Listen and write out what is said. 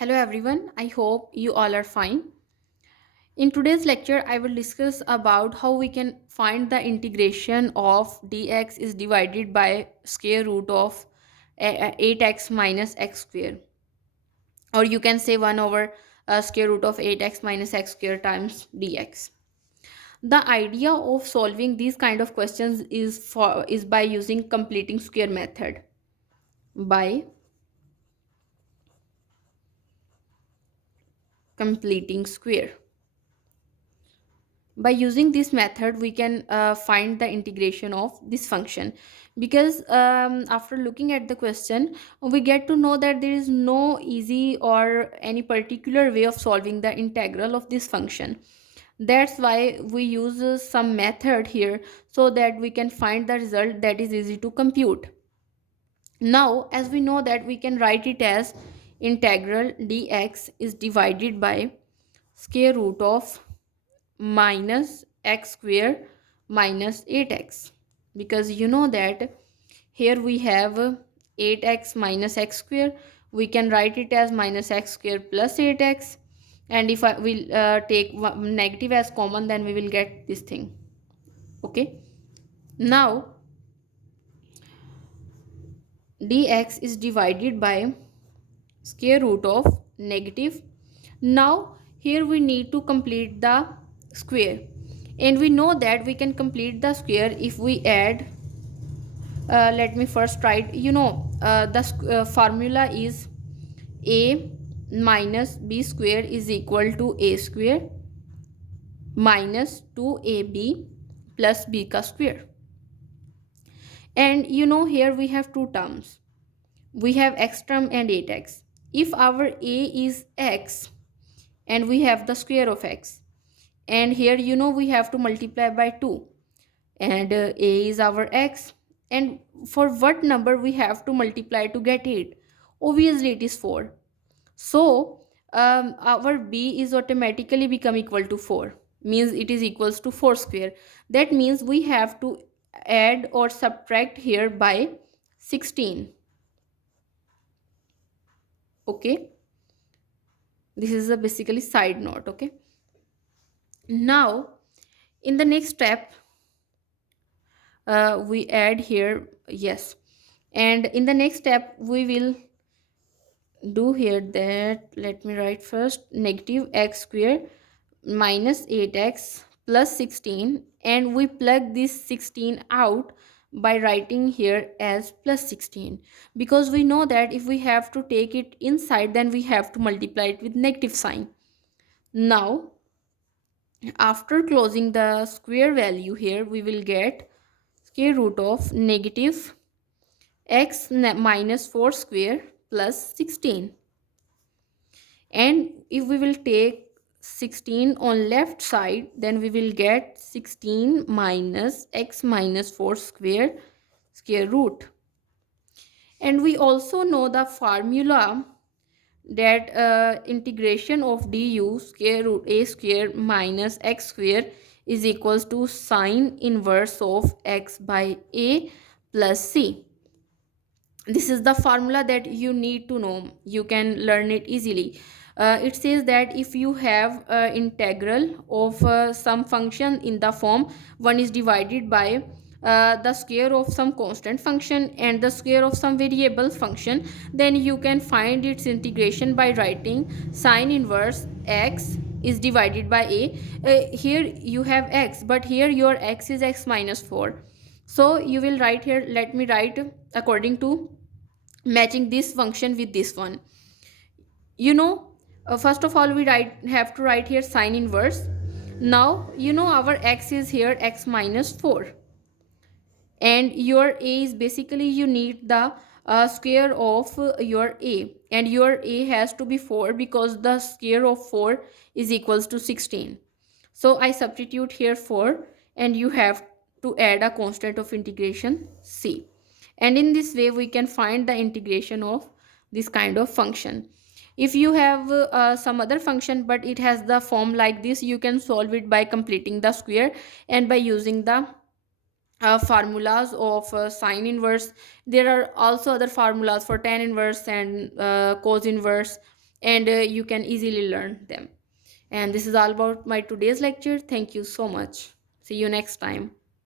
Hello everyone, I hope you all are fine. In today's lecture, I will discuss about how we can find the integration of dx is divided by square root of 8x minus x square, or you can say 1 over square root of 8x minus x square times dx. The idea of solving these kind of questions is by using completing square method. By completing square. By using this method we can find the integration of this function, because after looking at the question we get to know that there is no easy or any particular way of solving the integral of this function. That's why we use some method here so that we can find the result that is easy to compute. Now as we know that we can write it as integral dx is divided by square root of minus x square minus 8x, because you know that here we have 8x minus x square. We can write it as minus x square plus 8x, and if I will take negative as common, then we will get this thing. Okay, now dx is divided by square root of negative. Now here we need to complete the square, and we know that we can complete the square if we add let me first write, the formula is a minus b square is equal to a square minus 2ab plus b ka square. And here we have two terms. We have x term and 8x. If our a is x and we have the square of x, and here we have to multiply by 2, and a is our x, and for what number we have to multiply to get 8? Obviously it is 4. So our b is automatically become equal to 4, means it is equals to 4 square. That means we have to add or subtract here by 16. Okay, this is a basically side note. Okay, now in the next step we add here, yes, and in the next step we will do here that, let me write first, negative x square minus 8x plus 16, and we plug this 16 out by writing here as plus 16, because we know that if we have to take it inside, then we have to multiply it with negative sign. Now after closing the square value here, we will get square root of negative x minus 4 square plus 16. And if we will take 16 on left side, then we will get 16 minus x minus 4 square root. And we also know the formula that integration of du square root a square minus x square is equals to sine inverse of x by a plus c. This is the formula that you need to know. You can learn it easily. It says that if you have integral of some function in the form 1 is divided by the square of some constant function and the square of some variable function, then you can find its integration by writing sine inverse x is divided by a. Here you have x, but here your x is x minus 4. So you will write here, let me write according to matching this function with this one. First of all we have to write here sine inverse. Now our x is here x minus 4, and your a is basically you need the square of your a, and your a has to be 4 because the square of 4 is equals to 16. So I substitute here 4, and you have to add a constant of integration c, and in this way we can find the integration of this kind of function. If you have some other function but it has the form like this, you can solve it by completing the square and by using the formulas of sine inverse. There are also other formulas for tan inverse and cos inverse. and you can easily learn them. And this is all about my today's lecture. Thank you so much. See you next time.